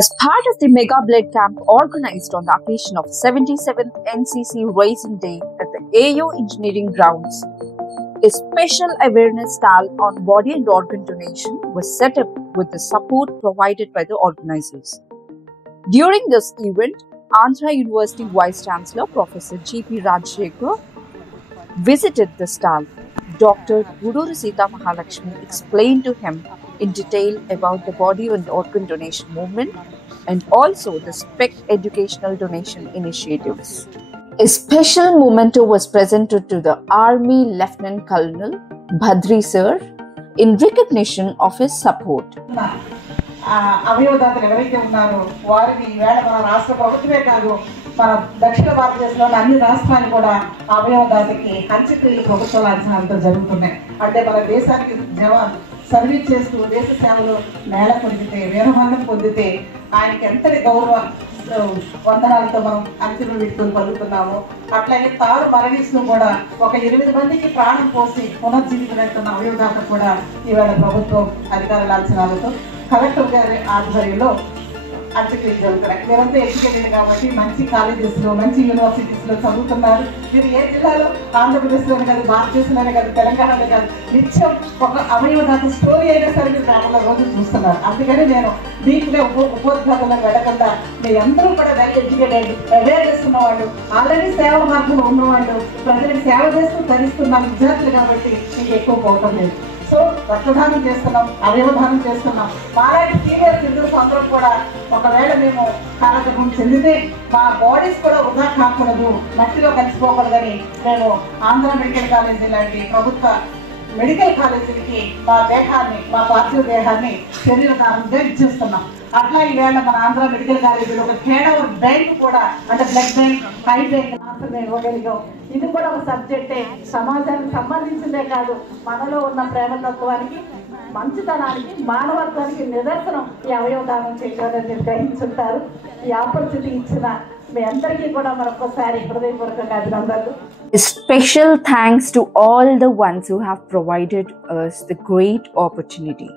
As part of the mega blood camp organized on the occasion of 77th NCC Racing Day at the AU Engineering Grounds, a special awareness stall on body and organ donation was set up with the support provided by the organizers. During this event, Andhra University Vice Chancellor Professor G.P. Rajshekhar visited the stall. Dr. Guduru Sita Mahalakshmi explained to him in detail about the body and organ donation movement and also the SPEC educational donation initiatives. A special memento was presented to the Army Lieutenant Colonel Bhadri Sir in recognition of his support. అవయవదాతలు ఎవరైతే ఉన్నారో వారిని ఈవేళ మన రాష్ట్ర ప్రభుత్వమే కాదు మన దక్షిణ భారతదేశంలోని అన్ని రాష్ట్రాలు కూడా అవయవదాతకి అంత్యక్రియలు ప్రభుత్వ లాంఛనాలతో జరుగుతున్నాయి. అంటే మన దేశానికి జవాన్ సర్వీస్ చేస్తూ దేశ సేవలో నేల పొందితే వీరమరణం పొందితే ఆయనకి ఎంతటి గౌరవ వందనాలతో మనం అంతిమ వీడుకలు పలుకుతున్నాము. అట్లాగే తాను మరణిస్తూ కూడా ఒక 8 మందికి ప్రాణం పోసి పునర్జీవితులైతున్న అవయవదాత కూడా ఈవేళ ప్రభుత్వం అధికార లాంఛనాలతో కలెక్టర్ గారి ఆధ్వర్యంలో అంత్యక్రియలు జరుగుతున్నాయి. మీరంతా ఎడ్యుకేటెడ్ కాబట్టి మంచి కాలేజెస్లో మంచి యూనివర్సిటీస్లో చదువుతున్నారు. మీరు ఏ జిల్లాలో ఆంధ్రప్రదేశ్లోనే కాదు, భారతదేశంలోనే కాదు, తెలంగాణలో కాదు, నిత్యం ఒక అవయవదాత స్టోరీ అయినా సరే మీరు గ్రామంలో రోజు చూస్తున్నారు. అందుకని నేను దీంట్లో ఉపోద్ఘాతంలో వెళ్ళకుండా మీ అందరూ కూడా వెల్ ఎడ్యుకేటెడ్ అవేర్నెస్ ఉన్నవాళ్ళు, ఆల్రెడీ సేవ మార్గంలో ఉన్నవాళ్ళు, ప్రజలకు సేవ చేస్తూ ధరిస్తున్న విద్యార్థులు కాబట్టి మీకు ఎక్కువ పోవటం లేదు. సో రక్తదానం చేస్తున్నాం, అవయవదానం చేస్తున్నాం. మాలాంటి సీనియర్ సిటిజన్స్ అందరం కూడా ఒకవేళ మేము కాలగర్భం చెందితే మా బాడీస్ కూడా వృధా కాకూడదు, మట్టిలో కలిసిపోకూడదని మేము ఆంధ్ర మెడికల్ కాలేజీ లాంటి ప్రభుత్వ మెడికల్ కాలేజీలకి మా దేహాన్ని, మా పార్థివ దేహాన్ని శరీరదానంగా ఇచ్చేస్తున్నాం. అట్లా ఈవేళ మన ఆంధ్ర మెడికల్ కాలేజీలో ఒక కేడవర్ బ్యాంక్ కూడా, అంటే బ్లడ్ బ్యాంక్, హై బ్యాంక్ మాత్రమే ఇవ్వగలిగాం. ఇది కూడా ఒక సబ్జెక్టే. సమాజానికి సంబంధించిందే కాదు, మనలో ఉన్న ప్రేమతత్వానికి, మంచితనానికి, మానవత్వానికి నిదర్శనం ఈ అవయవదానం చేయడం మీరు గ్రహించుంటారు. ఈ ఆపర్చునిటీ ఇచ్చిన మీ అందరికీ కూడా మరొకసారి హృదయపూర్వకంగా అభినందనలు. A special thanks to all the ones who have provided us the great opportunity.